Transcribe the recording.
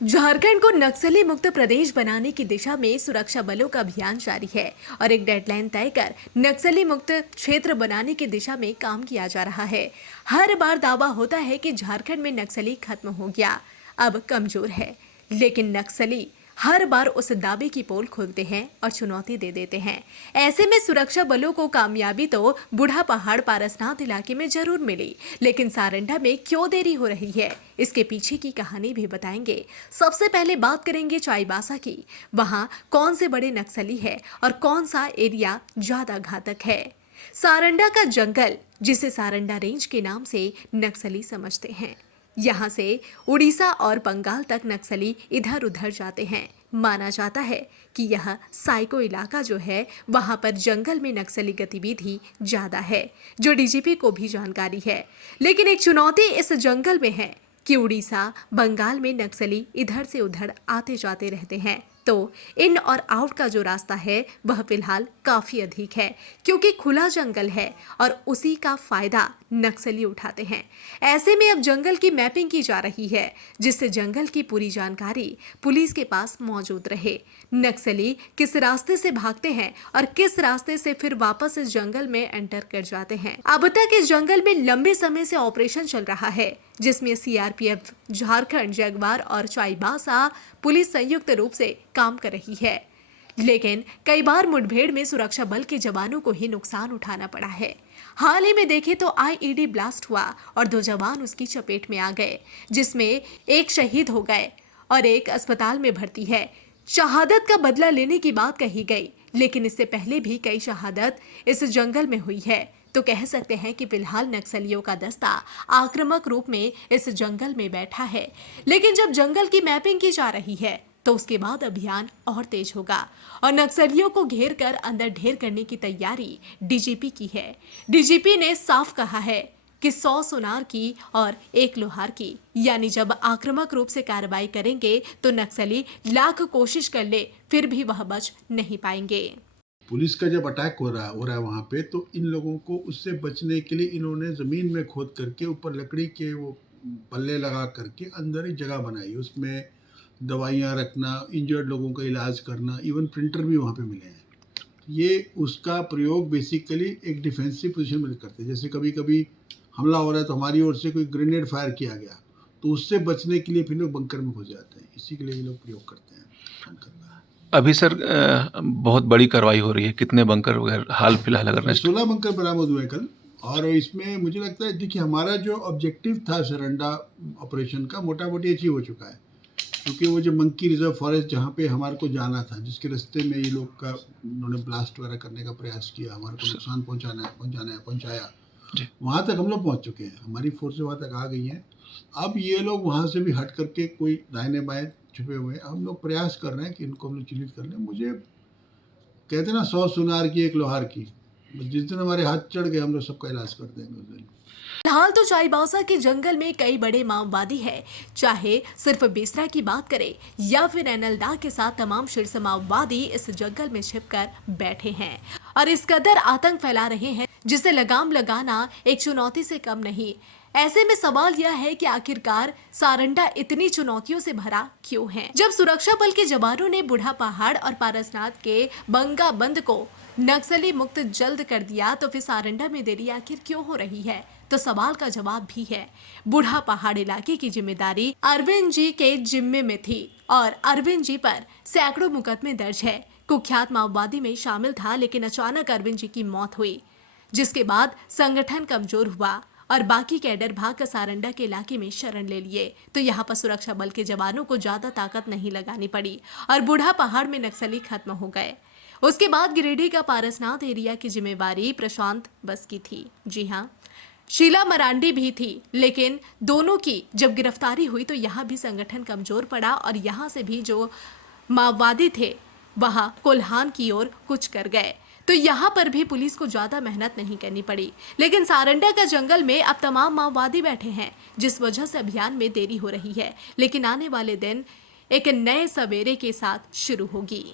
झारखंड को नक्सली मुक्त प्रदेश बनाने की दिशा में सुरक्षा बलों का अभियान जारी है और एक डेडलाइन तय कर नक्सली मुक्त क्षेत्र बनाने की दिशा में काम किया जा रहा है। हर बार दावा होता है कि झारखंड में नक्सली खत्म हो गया, अब कमजोर है, लेकिन नक्सली हर बार उस दावे की पोल खोलते हैं और चुनौती दे देते हैं। ऐसे में सुरक्षा बलों को कामयाबी तो बूढ़ा पहाड़ पारसनाथ इलाके में जरूर मिली, लेकिन सारंडा में क्यों देरी हो रही है, इसके पीछे की कहानी भी बताएंगे। सबसे पहले बात करेंगे चाईबासा की। वहां कौन से बड़े नक्सली है और कौन सा एरिया ज्यादा घातक है। सारंडा का जंगल, जिसे सारंडा रेंज के नाम से नक्सली समझते हैं। यहाँ से उड़ीसा और बंगाल तक नक्सली इधर उधर जाते हैं। माना जाता है कि यह साइको इलाका जो है, वहां पर जंगल में नक्सली गतिविधि ज्यादा है, जो डीजीपी को भी जानकारी है। लेकिन एक चुनौती इस जंगल में है कि उड़ीसा बंगाल में नक्सली इधर से उधर आते जाते रहते हैं, तो इन और आउट का जो रास्ता है वह फिलहाल काफी अधिक है, क्योंकि खुला जंगल है और उसी का फायदा नक्सली उठाते हैं। ऐसे में अब जंगल की मैपिंग की जा रही है, जिससे जंगल की पूरी जानकारी पुलिस के पास मौजूद रहे। नक्सली किस रास्ते से भागते हैं और किस रास्ते से फिर वापस इस जंगल में एंटर कर जाते हैं। अब तक इस जंगल में लंबे समय से ऑपरेशन चल रहा है, जिसमें सीआरपीएफ, झारखंड जगुआर और चाईबासा पुलिस संयुक्त रूप से काम कर रही है। लेकिन कई बार मुठभेड़ में सुरक्षा बल के जवानों को ही नुकसान उठाना पड़ा है। हाल ही में देखें तो आईईडी ब्लास्ट हुआ और 2 जवान उसकी चपेट में आ गए, जिसमें एक शहीद हो गए और एक अस्पताल में भर्ती है। शहादत का बदला लेने की बात कही गई, लेकिन इससे पहले भी कई शहादत इस जंगल में हुई है। तो कह सकते हैं कि फिलहाल नक्सलियों का दस्ता आक्रामक रूप में इस जंगल में बैठा है। लेकिन जब जंगल की मैपिंग की जा रही है, तो उसके बाद अभियान और तेज होगा और नक्सलियों को घेर कर अंदर ढेर करने की तैयारी डीजीपी की है। डीजीपी ने साफ कहा है कि 100 सुनार की और 1 लोहार की, यानी जब आक्रामक रूप से कार्रवाई करेंगे तो नक्सली लाख कोशिश कर ले, फिर भी वह बच नहीं पाएंगे। पुलिस का जब अटैक हो रहा है वहाँ पे, तो इन लोगों को उससे बचने के लिए इन्होंने ज़मीन में खोद करके ऊपर लकड़ी के वो पल्ले लगा करके अंदर ही जगह बनाई, उसमें दवाइयाँ रखना, इंजर्ड लोगों का इलाज करना, इवन प्रिंटर भी वहाँ पे मिले हैं। ये उसका प्रयोग बेसिकली एक डिफेंसिव पोजीशन में करते हैं। जैसे कभी कभी हमला हो रहा है तो हमारी ओर से कोई ग्रेनेड फायर किया गया, तो उससे बचने के लिए फिर लोग बंकर में घुस जाते हैं। इसी के लिए ये लोग प्रयोग करते हैं बंकर का। अभी सर बहुत बड़ी कार्रवाई हो रही है, कितने बंकर वगैरह हाल फिलहाल अगर 16 बंकर बरामद हुए कल। और इसमें मुझे लगता है, देखिए, हमारा जो ऑब्जेक्टिव था सरंडा ऑपरेशन का मोटा मोटी अचीव हो चुका है, क्योंकि वो जो मंकी रिजर्व फॉरेस्ट जहाँ पे हमारे को जाना था, जिसके रास्ते में ये लोग का उन्होंने ब्लास्ट वगैरह करने का प्रयास किया, हमारे को नुकसान पहुँचाया, वहाँ तक हम लोग पहुँच चुके हैं। हमारी फोर्सें वहाँ तक आ गई हैं। अब ये लोग वहाँ से भी हट करके कोई दाहिने बाएं छुपे हुए हैं, हम लोग प्रयास कर रहे हैं कि इनको हम लोग चिन्हित कर लें। मुझे कहते हैं ना, 100 सुनार की 1 लोहार की, जिस दिन हमारे हाथ चढ़ गए हम लोग सबका इलाज कर देंगे उस दिन। फिलहाल तो चाईबासा के जंगल में कई बड़े माओवादी हैं, चाहे सिर्फ बेसरा की बात करें या फिर एनएलडा के साथ तमाम शीर्ष माओवादी इस जंगल में छिपकर बैठे हैं और इस कदर आतंक फैला रहे हैं, जिसे लगाम लगाना एक चुनौती से कम नहीं। ऐसे में सवाल यह है कि आखिरकार सारंडा इतनी चुनौतियों से भरा क्यों है। जब सुरक्षा बल के जवानों ने बूढ़ा पहाड़ और पारसनाथ के बंगा बंद को नक्सली मुक्त जल्द कर दिया, तो फिर सारंडा में देरी आखिर क्यों हो रही है। तो सवाल का जवाब भी है। बूढ़ा पहाड़ इलाके की जिम्मेदारी अरविंद जी के जिम्मे में थी और अरविंद जी पर सैकड़ों मुकदमे दर्ज है। कुख्यात माओवादी में शामिल था, लेकिन अचानक अरविंद जी की मौत हुई, जिसके बाद संगठन कमजोर हुआ और बाकी कैडर भागकर सारंडा के इलाके में शरण ले लिए। तो यहाँ पर सुरक्षा बल के जवानों को ज्यादा ताकत नहीं लगानी पड़ी और बूढ़ा पहाड़ में नक्सली खत्म हो गए। उसके बाद गिरिडीह का पारसनाथ एरिया की जिम्मेवारी प्रशांत बस की थी। जी हाँ, शीला मरांडी भी थी, लेकिन दोनों की जब गिरफ्तारी हुई तो यहाँ भी संगठन कमजोर पड़ा और यहाँ से भी जो माओवादी थे वह कोल्हान की ओर कुछ कर गए। तो यहाँ पर भी पुलिस को ज्यादा मेहनत नहीं करनी पड़ी। लेकिन सारंडा का जंगल में अब तमाम माओवादी बैठे हैं, जिस वजह से अभियान में देरी हो रही है। लेकिन आने वाले दिन एक नए सवेरे के साथ शुरू होगी।